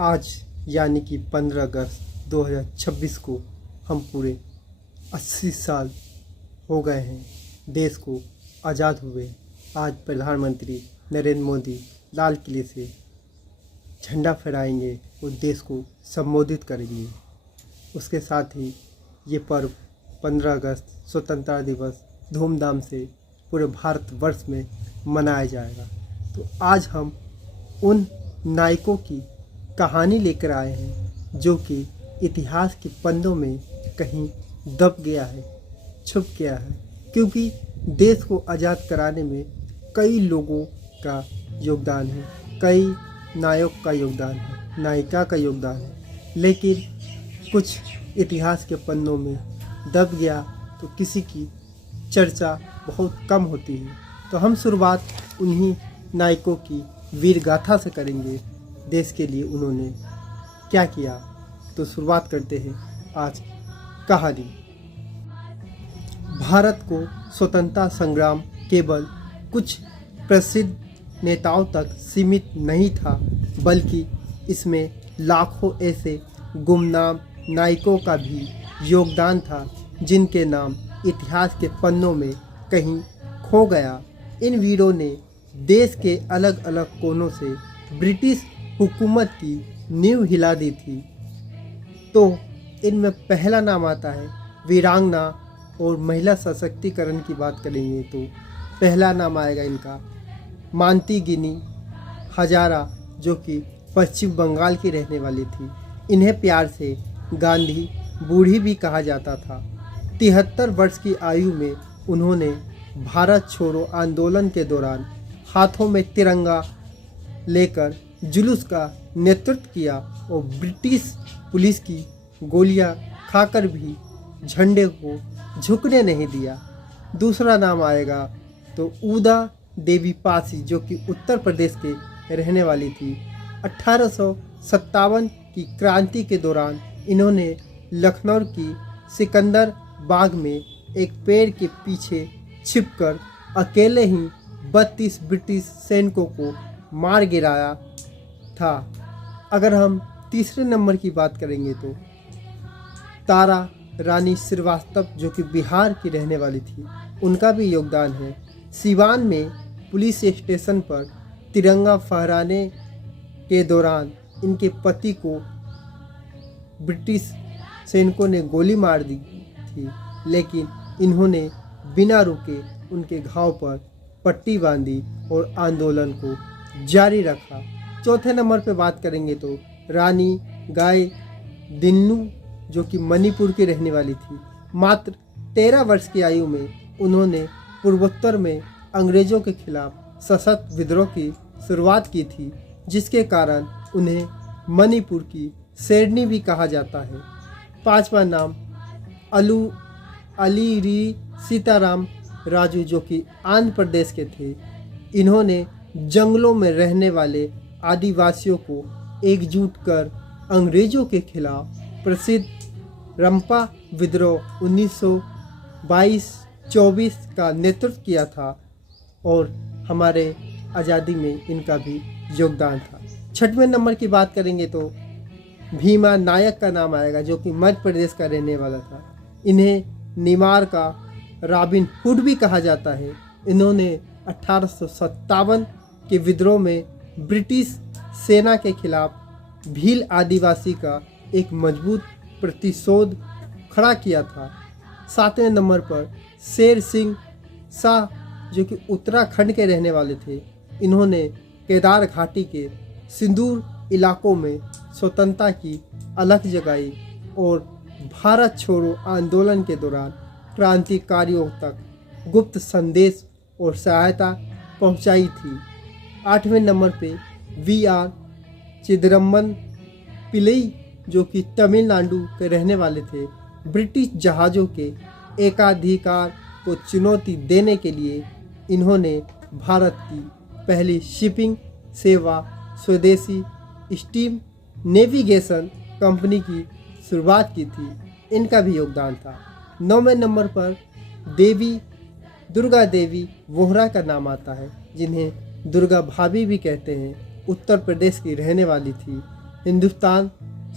आज यानी कि 15 अगस्त 2026 को हम पूरे 80 साल हो गए हैं देश को आज़ाद हुए। आज प्रधानमंत्री नरेंद्र मोदी लाल किले से झंडा फहराएंगे और देश को संबोधित करेंगे। उसके साथ ही ये पर्व 15 अगस्त स्वतंत्रता दिवस धूमधाम से पूरे भारतवर्ष में मनाया जाएगा। तो आज हम उन नायकों की कहानी लेकर आए हैं जो कि इतिहास के पन्नों में कहीं दब गया है, छुप गया है, क्योंकि देश को आज़ाद कराने में कई लोगों का योगदान है, कई नायक का योगदान है, नायिका का योगदान है, लेकिन कुछ इतिहास के पन्नों में दब गया तो किसी की चर्चा बहुत कम होती है। तो हम शुरुआत उन्हीं नायकों की वीर गाथा से करेंगे। देश के लिए उन्होंने क्या किया, तो शुरुआत करते हैं आज कहानी। भारत को स्वतंत्रता संग्राम केवल कुछ प्रसिद्ध नेताओं तक सीमित नहीं था, बल्कि इसमें लाखों ऐसे गुमनाम नायकों का भी योगदान था जिनके नाम इतिहास के पन्नों में कहीं खो गया। इन वीरों ने देश के अलग अलग कोनों से ब्रिटिश हुकूमत की नींव हिला दी थी। तो इनमें पहला नाम आता है वीरांगना और महिला सशक्तिकरण की बात करेंगे तो पहला नाम आएगा इनका मालती गिनी हजारा, जो कि पश्चिम बंगाल की रहने वाली थी। इन्हें प्यार से गांधी बूढ़ी भी कहा जाता था। 73 वर्ष की आयु में उन्होंने भारत छोड़ो आंदोलन के दौरान हाथों में तिरंगा लेकर जुलूस का नेतृत्व किया और ब्रिटिश पुलिस की गोलियां खाकर भी झंडे को झुकने नहीं दिया। दूसरा नाम आएगा तो ऊदा देवी पासी, जो कि उत्तर प्रदेश के रहने वाली थी। 1857 की क्रांति के दौरान इन्होंने लखनऊ की सिकंदर बाग में एक पेड़ के पीछे छिपकर अकेले ही 32 ब्रिटिश सैनिकों को मार गिराया था। अगर हम तीसरे नंबर की बात करेंगे तो तारा रानी श्रीवास्तव, जो कि बिहार की रहने वाली थी, उनका भी योगदान है। सिवान में पुलिस स्टेशन पर तिरंगा फहराने के दौरान इनके पति को ब्रिटिश सैनिकों ने गोली मार दी थी, लेकिन इन्होंने बिना रुके उनके घाव पर पट्टी बांधी और आंदोलन को जारी रखा। चौथे नंबर पर बात करेंगे तो रानी गाय दिन्नू, जो कि मणिपुर की रहने वाली थी। मात्र 13 वर्ष की आयु में उन्होंने पूर्वोत्तर में अंग्रेजों के खिलाफ सशक्त विद्रोह की शुरुआत की थी, जिसके कारण उन्हें मणिपुर की शेरनी भी कहा जाता है। पांचवा नाम अली री सीताराम राजू, जो कि आंध्र प्रदेश के थे। इन्होंने जंगलों में रहने वाले आदिवासियों को एकजुट कर अंग्रेजों के खिलाफ प्रसिद्ध रंपा विद्रोह 1922-24 का नेतृत्व किया था और हमारे आज़ादी में इनका भी योगदान था। छठवें नंबर की बात करेंगे तो भीमा नायक का नाम आएगा, जो कि मध्य प्रदेश का रहने वाला था। इन्हें निमार का रॉबिन हुड भी कहा जाता है। इन्होंने 1857 के विद्रोह में ब्रिटिश सेना के खिलाफ भील आदिवासी का एक मजबूत प्रतिशोध खड़ा किया था। सातवें नंबर पर शेर सिंह शाह, जो कि उत्तराखंड के रहने वाले थे। इन्होंने केदार घाटी के सिंदूर इलाकों में स्वतंत्रता की अलख जगाई और भारत छोड़ो आंदोलन के दौरान क्रांतिकारियों तक गुप्त संदेश और सहायता पहुंचाई थी। 8वें नंबर पे वी.आर. चिदम्बरम पिल्लई, जो कि तमिलनाडु के रहने वाले थे। ब्रिटिश जहाज़ों के एकाधिकार को चुनौती देने के लिए इन्होंने भारत की पहली शिपिंग सेवा स्वदेशी स्टीम नेविगेशन कंपनी की शुरुआत की थी। इनका भी योगदान था। 9वें नंबर पर दुर्गा देवी वोहरा का नाम आता है, जिन्हें दुर्गा भाभी भी कहते हैं। उत्तर प्रदेश की रहने वाली थी। Hindustan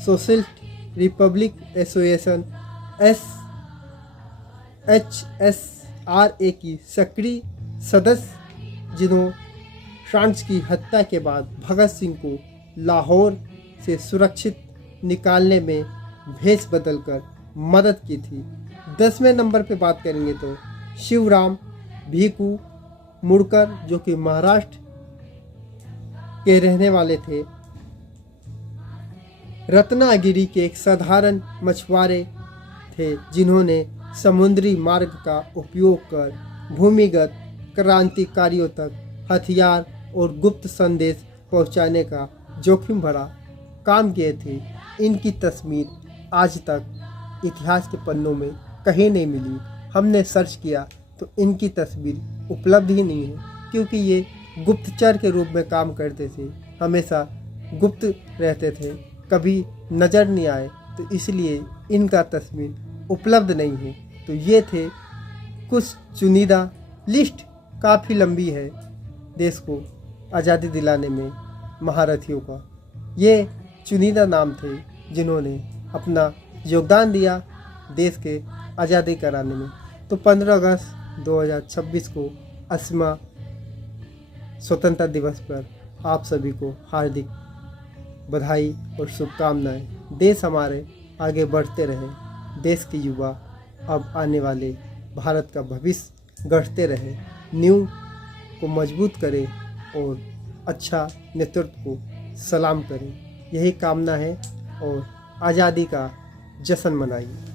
socialist Republic association HSRA की सक्रिय सदस्य, जिन्होंने फ्रांस की हत्या के बाद भगत सिंह को लाहौर से सुरक्षित निकालने में भेष बदलकर मदद की थी। 10वें नंबर पे बात करेंगे तो शिवराम भीकू मुड़कर, जो कि महाराष्ट्र के रहने वाले थे, रत्नागिरी के एक साधारण मछुआरे थे, जिन्होंने समुद्री मार्ग का उपयोग कर भूमिगत क्रांतिकारियों तक हथियार और गुप्त संदेश पहुंचाने का जोखिम भरा काम किए थे। इनकी तस्वीर आज तक इतिहास के पन्नों में कहीं नहीं मिली। हमने सर्च किया तो इनकी तस्वीर उपलब्ध ही नहीं है, क्योंकि ये गुप्तचर के रूप में काम करते थे, हमेशा गुप्त रहते थे, कभी नज़र नहीं आए, तो इसलिए इनका तस्वीर उपलब्ध नहीं है। तो ये थे कुछ चुनिंदा, लिस्ट काफ़ी लंबी है देश को आज़ादी दिलाने में महारथियों का। ये चुनिंदा नाम थे जिन्होंने अपना योगदान दिया देश के आज़ादी कराने में। तो 15 अगस्त 2026 को 80वां स्वतंत्रता दिवस पर आप सभी को हार्दिक बधाई और शुभकामनाएं। देश हमारे आगे बढ़ते रहे, देश के युवा अब आने वाले भारत का भविष्य गढ़ते रहे, नींव को मजबूत करें और अच्छा नेतृत्व को सलाम करें। यही कामना है और आज़ादी का जश्न मनाइए।